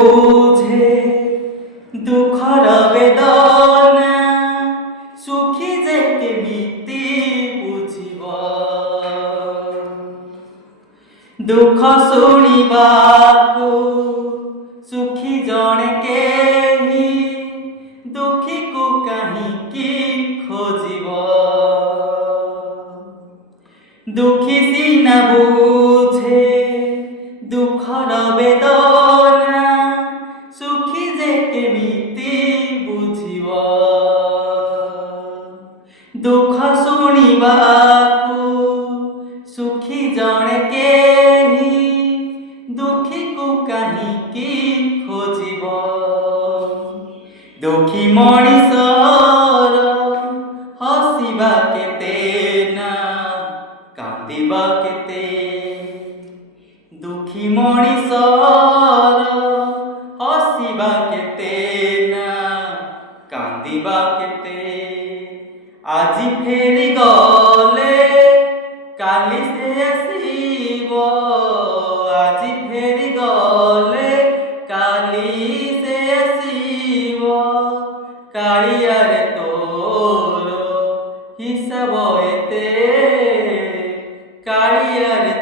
বুঝে দুঃখর বেদনা সুখী যে কেমিতি বুঝিব দুঃখ শুଣିବାକୁ ସୁଖୀ ଜଣେ କେହି ଦୁଃଖୀକୁ କାହିଁକି ଖୋଜିବ ଦୁଃଖୀ ସିନା ବୁଝେ ଦୁଃଖର ବେଦନା ସୁଖୀ ଯେ କେମିତି ବୁଝିବ ଦୁଃଖ ଶୁଣିବାକୁ ସୁଖୀ ଜଣେ କେହି ଦୁଃଖୀକୁ କାହିଁକି ଖୋଜିବ ଦୁଃଖୀ ମଣିଷର ହସିବା କେତେ ନା କାନ୍ଦିବା କେତେ ଦୁଃଖୀ ମଣିଷର ହସିବା କେତେ ନା କାନ୍ଦିବା କେତେ ଆଜି ଫେରି ଗଲେ କାଲି ସେ ଆସିବ ଆଜି ଫେରି ଗଲେ କାଲି ସେ ଆସିବ କାଳିଆରେ ତୋର ହିସାବ ଏତେ କାଳିଆରେ